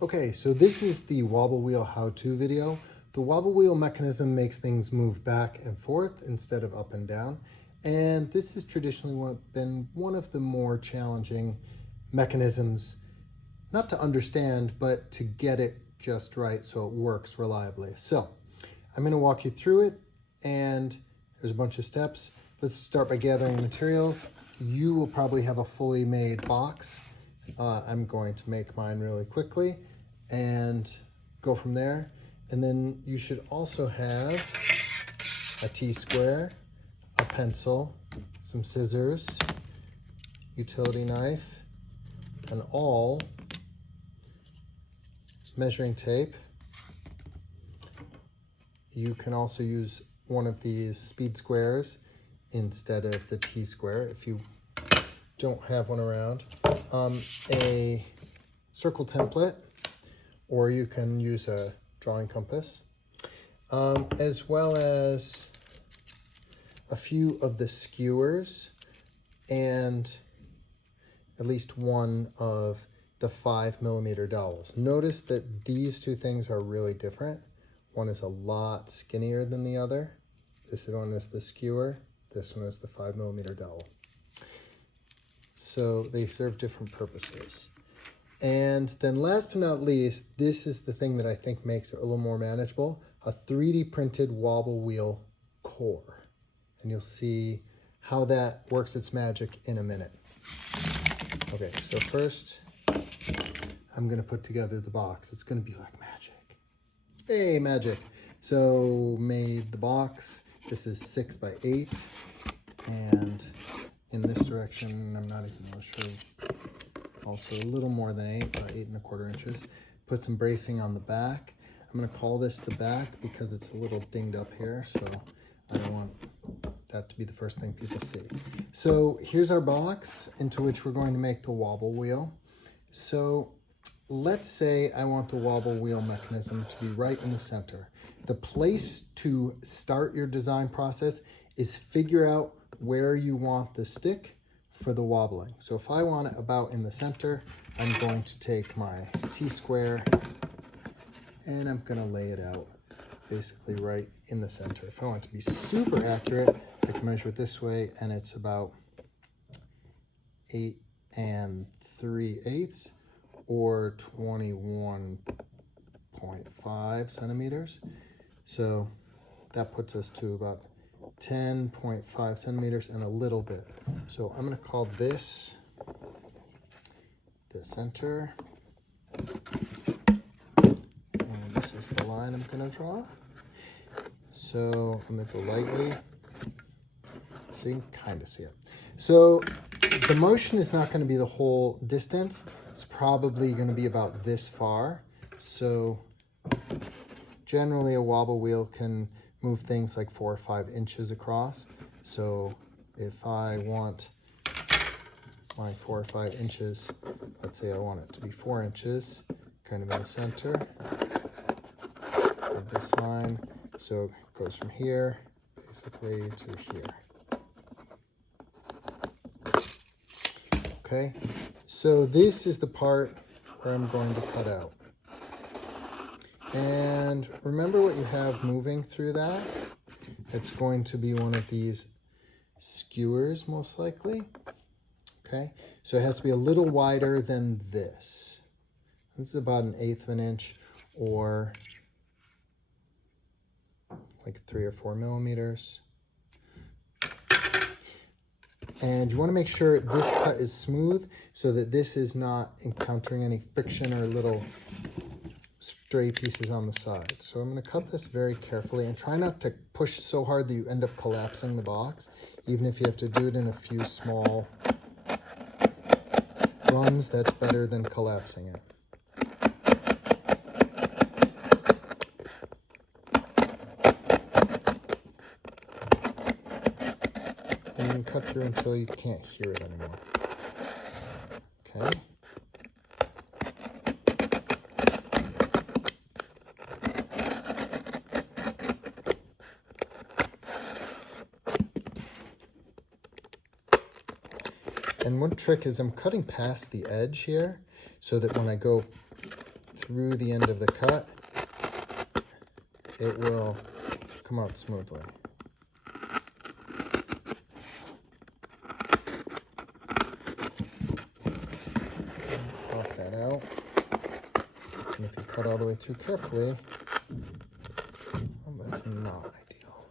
Okay, so this is the wobble wheel how-to video. The wobble wheel mechanism makes things move back and forth instead of up and down. And this has traditionally been one of the more challenging mechanisms, not to understand, but to get it just right so it works reliably. So I'm going to walk you through it, and there's a bunch of steps. Let's start by gathering materials. You will probably have a fully made box. I'm going to make mine really quickly and go from there. And then you should also have a T-square, a pencil, some scissors, utility knife, an awl, measuring tape. You can also use one of these speed squares instead of the T-square if you don't have one around. A circle template, or you can use a drawing compass, as well as a few of the skewers and at least one of the 5mm dowels. Notice that these two things are really different. One is a lot skinnier than the other. This one is the skewer. This one is the 5mm dowel. So they serve different purposes. And then last but not least, this is the thing that I think makes it a little more manageable, a 3D printed wobble wheel core. And you'll see how that works its magic in a minute. Okay, so first I'm going to put together the box. It's going to be like magic. Hey, magic. So made the box. This is 6 by 8. And in this direction, I'm not even really sure. Also a little more than 8, about 8¼ inches. Put some bracing on the back. I'm going to call this the back because it's a little dinged up here, so I don't want that to be the first thing people see. So here's our box into which we're going to make the wobble wheel. So let's say I want the wobble wheel mechanism to be right in the center. The place to start your design process is figure out where you want the stick for the wobbling. So if I want it about in the center, I'm going to take my T-square and I'm going to lay it out basically right in the center. If I want it to be super accurate, I can measure it this way, and it's about 8 3/8 or 21.5 centimeters. So that puts us to about 10.5 centimeters and a little bit. So I'm going to call this the center. And this is the line I'm going to draw. So I'm going to go lightly so you can kind of see it. So the motion is not going to be the whole distance. It's probably going to be about this far. So generally a wobble wheel can move things like 4 or 5 inches across. So if I want my 4 or 5 inches, let's say I want it to be 4 inches, kind of in the center of this line. So it goes from here basically to here. Okay, so this is the part where I'm going to cut out. And remember what you have moving through that. It's going to be one of these skewers, most likely. Okay, so it has to be a little wider than this. This is about 1/8 of an inch, or like 3 or 4 millimeters. And you want to make sure this cut is smooth so that this is not encountering any friction or little stray pieces on the side. So I'm going to cut this very carefully and try not to push so hard that you end up collapsing the box, even if you have to do it in a few small runs. That's better than collapsing it. And you can cut through until you can't hear it anymore. Okay. And one trick is I'm cutting past the edge here so that when I go through the end of the cut, it will come out smoothly. Pop that out. And if you cut all the way through carefully, well, that's not ideal.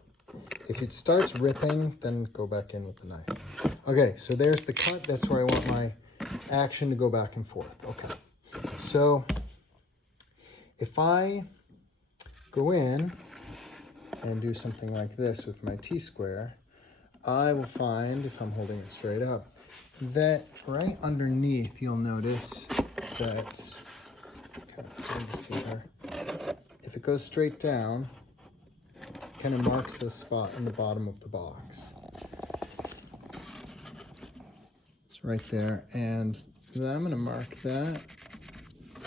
If it starts ripping, then go back in with the knife. Okay, so there's the cut. That's where I want my action to go back and forth. Okay, so if I go in and do something like this with my T-square, I will find, if I'm holding it straight up, that right underneath you'll notice that, kind of hard to see here, if it goes straight down, it kind of marks this spot in the bottom of the box. It's right there, and then I'm going to mark that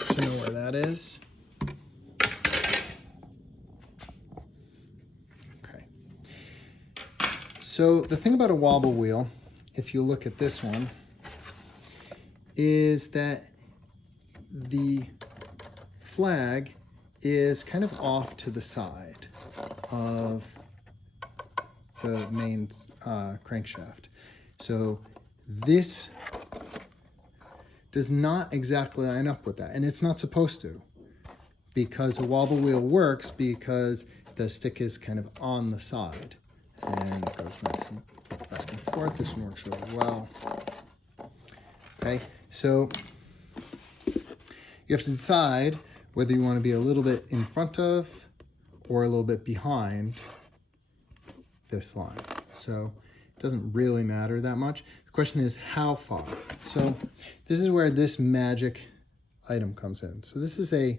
to know where that is. So the thing about a wobble wheel, if you look at this one, is that the flag is kind of off to the side of the main crankshaft. So this does not exactly line up with that, and it's not supposed to, because a wobble wheel works because the stick is kind of on the side. And it goes nice and back and forth. This one works really well. Okay, so you have to decide whether you want to be a little bit in front of or a little bit behind this line. So it doesn't really matter that much. The question is how far. So this is where this magic item comes in. So this is a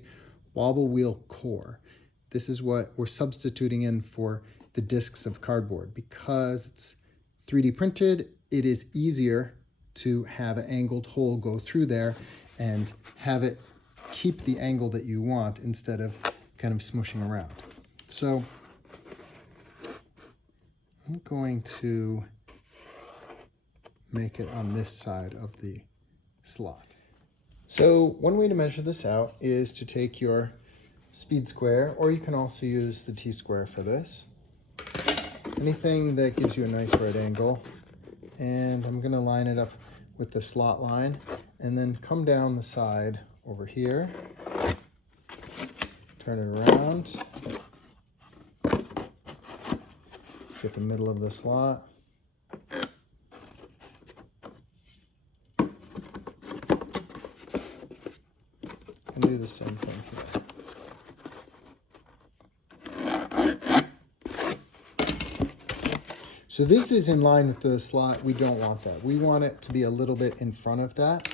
wobble wheel core. This is what we're substituting in for the discs of cardboard. Because it's 3D printed, it is easier to have an angled hole go through there and have it keep the angle that you want instead of kind of smushing around. So I'm going to make it on this side of the slot. So one way to measure this out is to take your speed square, or you can also use the T-square for this. Anything that gives you a nice right angle. And I'm going to line it up with the slot line and then come down the side over here, turn it around, get the middle of the slot, and do the same thing here. So this is in line with the slot. We don't want that. We want it to be a little bit in front of that.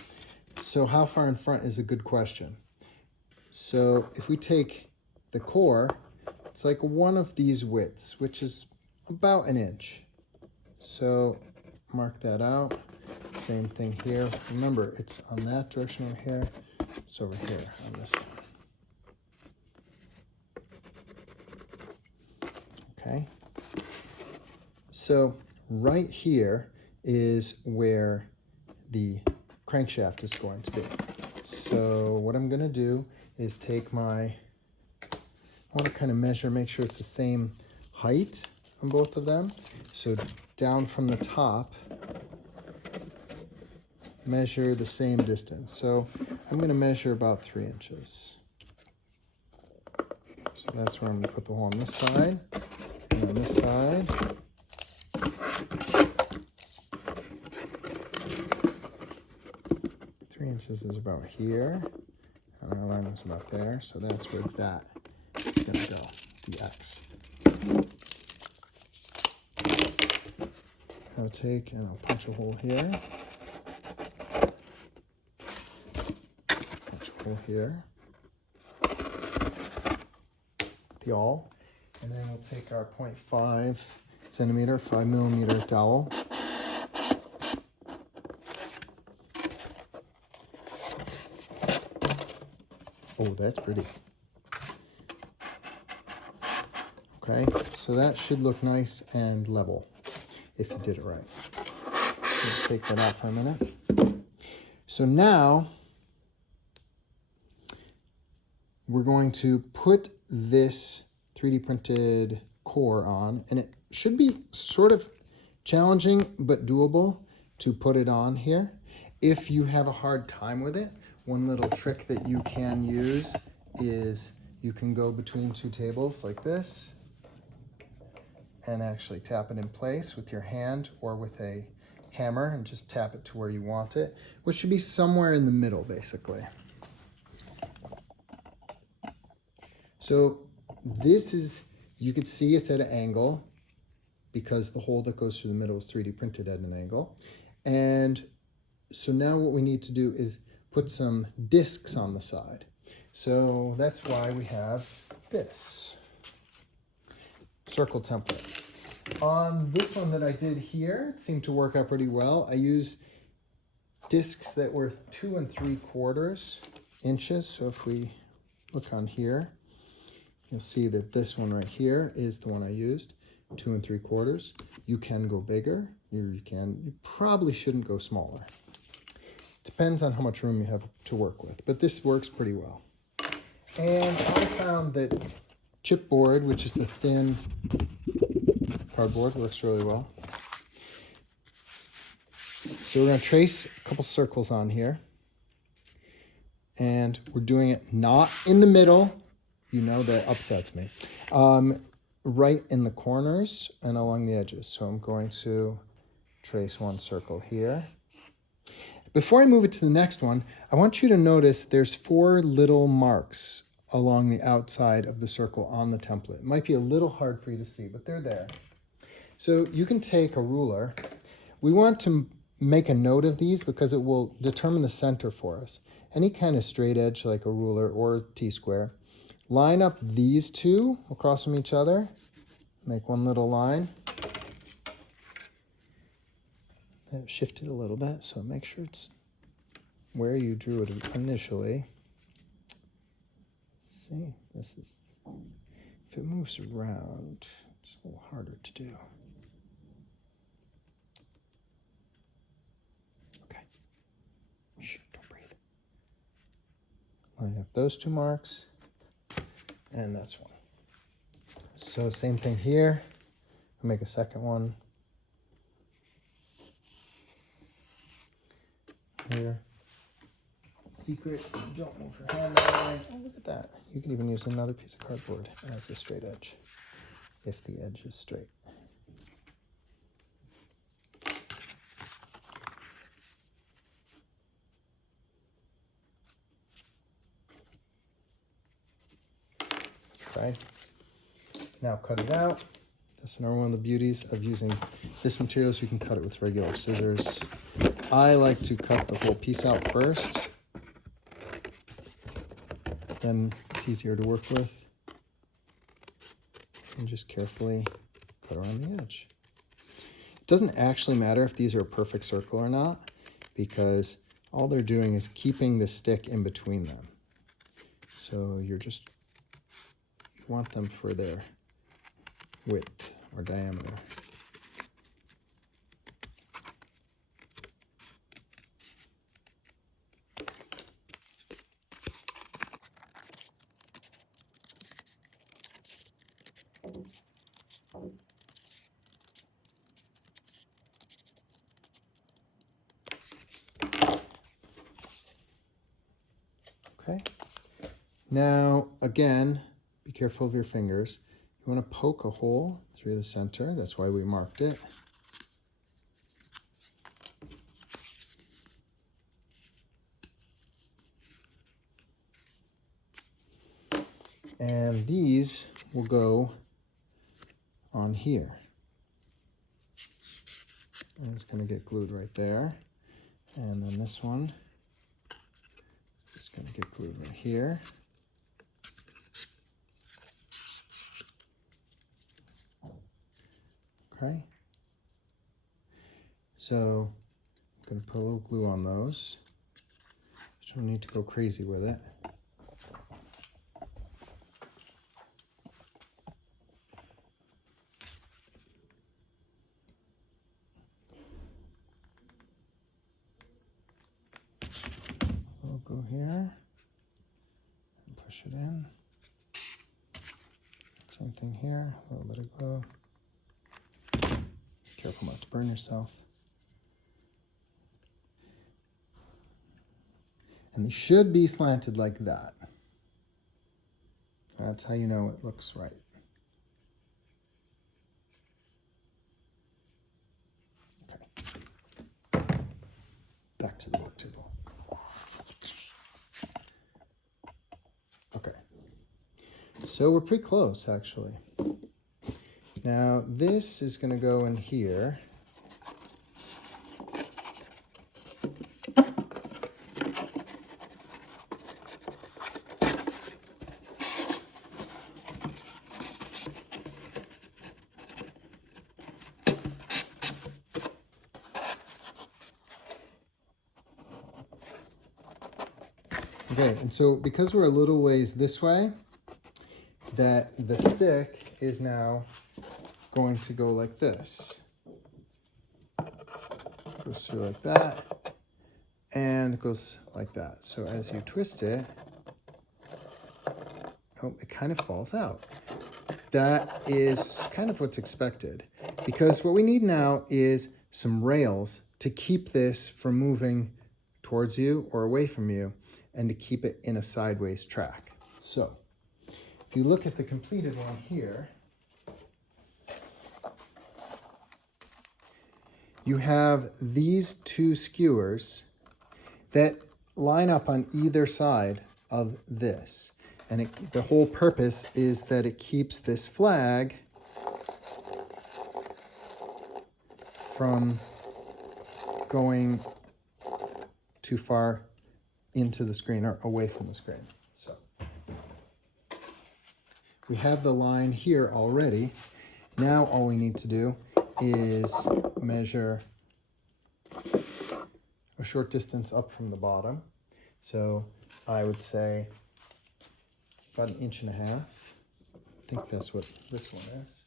So how far in front is a good question. So if we take the core, it's like one of these widths, which is about 1 inch. So mark that out. Same thing here. Remember, it's on that direction over here. It's over here on this one. Okay. So right here is where the crankshaft is going to be. So what I'm going to do is take I want to kind of measure, make sure it's the same height on both of them. So down from the top, measure the same distance. So I'm going to measure about 3 inches. So that's where I'm going to put the hole on this side and on this side. Inches is about here, and our line was about there, so that's where that is going to go, the X. I'll take and I'll punch a hole here, punch a hole here, the awl, and then we'll take our 0.5 centimeter, 5 millimeter dowel. Oh, that's pretty. Okay, so that should look nice and level if you did it right. Let's take that out for a minute. So now we're going to put this 3D printed core on, and it should be sort of challenging but doable to put it on here. If you have a hard time with it, one little trick that you can use is you can go between two tables like this and actually tap it in place with your hand or with a hammer and just tap it to where you want it, which should be somewhere in the middle basically. So this is, you could see it's at an angle because the hole that goes through the middle is 3D printed at an angle. And so now what we need to do is put some discs on the side. So that's why we have this circle template. On this one that I did here, it seemed to work out pretty well. I used discs that were 2 3/4 inches. So if we look on here, you'll see that this one right here is the one I used, 2 3/4. You can go bigger, you probably shouldn't go smaller. Depends on how much room you have to work with, but this works pretty well. And I found that chipboard, which is the thin cardboard, works really well. So we're going to trace a couple circles on here. And we're doing it not in the middle. You know that upsets me. Right in the corners and along the edges. So I'm going to trace one circle here. Before I move it to the next one, I want you to notice there's 4 little marks along the outside of the circle on the template. It might be a little hard for you to see, but they're there. So you can take a ruler. We want to make a note of these because it will determine the center for us. Any kind of straight edge like a ruler or a T-square. Line up these two across from each other. Make one little line. And shift it a little bit, so make sure it's where you drew it initially. Let's see, this is, if it moves around, it's a little harder to do. Okay. Shh, don't breathe. Line up those 2 marks, and that's one. So same thing here. I'll make a second one. Here. Secret, don't move your hand away. Oh, look at that. You can even use another piece of cardboard as a straight edge, if the edge is straight. Okay. Now cut it out. That's another one of the beauties of using this material, so you can cut it with regular scissors. I like to cut the whole piece out first. Then it's easier to work with. And just carefully cut around the edge. It doesn't actually matter if these are a perfect circle or not, because all they're doing is keeping the stick in between them. So you want them for their width or diameter. Okay. Now, again, be careful of your fingers. You want to poke a hole through the center. That's why we marked it. And these will go on here. And it's going to get glued right there. And then this one is going to get glued right here. Okay. So I'm going to put a little glue on those. You don't need to go crazy with it. We'll go here and push it in. Same thing here, a little bit of glue. Careful not to burn yourself. And they should be slanted like that. That's how you know it looks right. Okay. Back to the work table. Okay. So we're pretty close, actually. Now this is going to go in here. Okay, and so because we're a little ways this way, that the stick is now going to go like this. Goes through like that, and it goes like that. So as you twist it, oh, it kind of falls out. That is kind of what's expected, because what we need now is some rails to keep this from moving towards you or away from you, and to keep it in a sideways track. So if you look at the completed one here, you have these two skewers that line up on either side of this. And the whole purpose is that it keeps this flag from going too far into the screen or away from the screen. So we have the line here already. Now all we need to do is measure a short distance up from the bottom. So I would say about 1.5 inches. I think that's what this one is.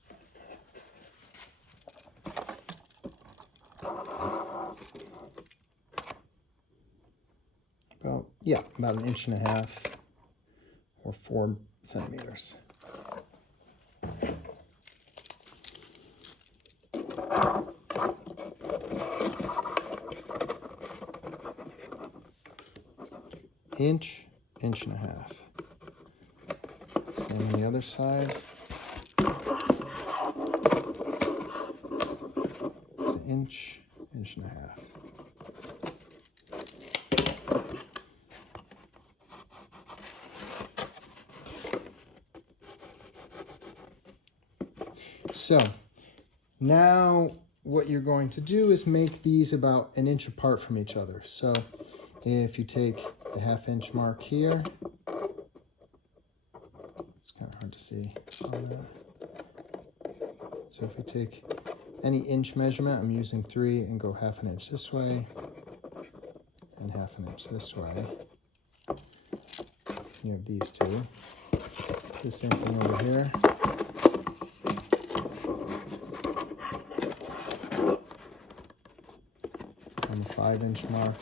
About 1.5 inches or 4 centimeters. Inch, 1.5 inches. Same on the other side. It's 1 inch, 1.5 inches. So now what you're going to do is make these about 1 inch apart from each other. So if you take the 1/2 inch mark here, it's kind of hard to see on that. So if we take any inch measurement, I'm using 3, and go 1/2 inch this way and 1/2 inch this way. You have these two. The same thing over here. On the 5 inch mark.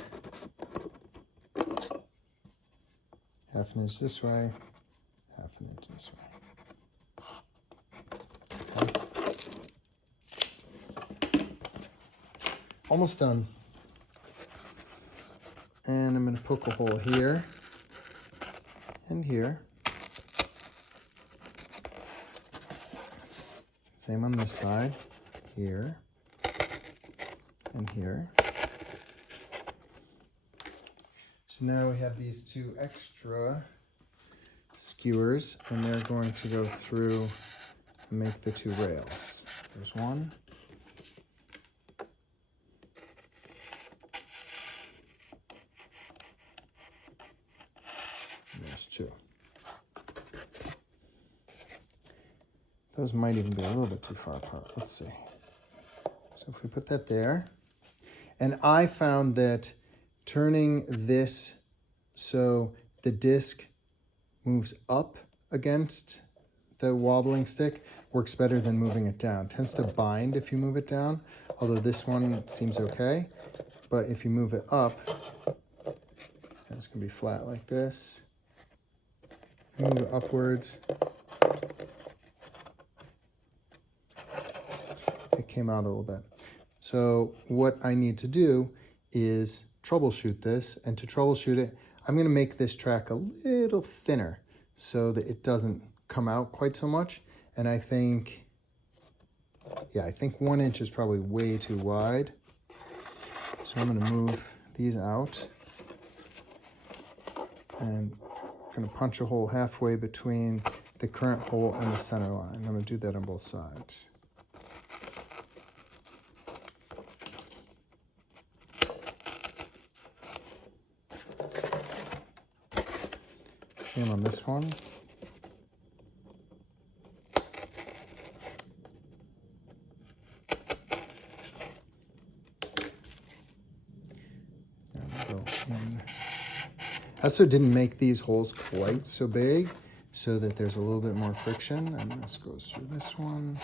1/2 inch this way, 1/2 inch this way. Okay. Almost done. And I'm going to poke a hole here and here. Same on this side, here and here. So now we have these two extra skewers, and they're going to go through and make the two rails. There's one. And there's two. Those might even be a little bit too far apart. Let's see. So if we put that there, and I found that turning this so the disc moves up against the wobbling stick works better than moving it down. It tends to bind if you move it down, although this one seems okay. But if you move it up, it's going to be flat like this. move it upwards. It came out a little bit. So what I need to do is troubleshoot this, and to troubleshoot it, I'm going to make this track a little thinner so that it doesn't come out quite so much. And I think, yeah, I think 1 inch is probably way too wide. So I'm going to move these out, and I'm going to punch a hole halfway between the current hole and the center line. I'm going to do that on both sides. Same on this one. I also didn't make these holes quite so big so that there's a little bit more friction, and this goes through this one,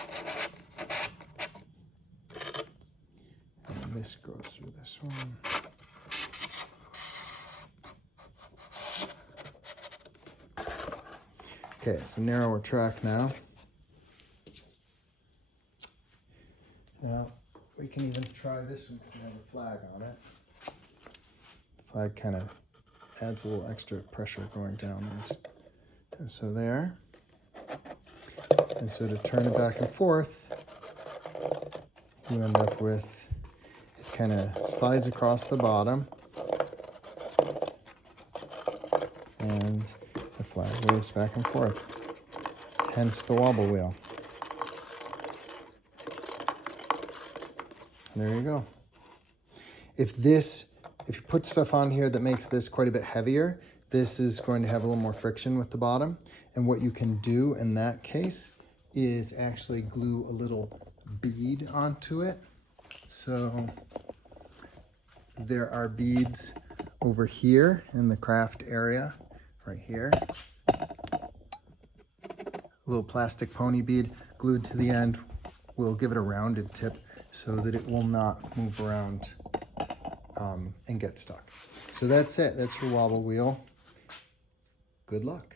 and this goes through this one. Okay, it's a narrower track now. Now, we can even try this one because it has a flag on it. The flag kind of adds a little extra pressure going downwards. And so there. And so to turn it back and forth, you end up with, it kind of slides across the bottom, and the flag waves back and forth. Hence the wobble wheel. There you go. If you put stuff on here that makes this quite a bit heavier, this is going to have a little more friction with the bottom. And what you can do in that case is actually glue a little bead onto it. So there are beads over here in the craft area, right here. A little plastic pony bead glued to the end will give it a rounded tip so that it will not move around and get stuck. So that's it. That's your wobble wheel. Good luck.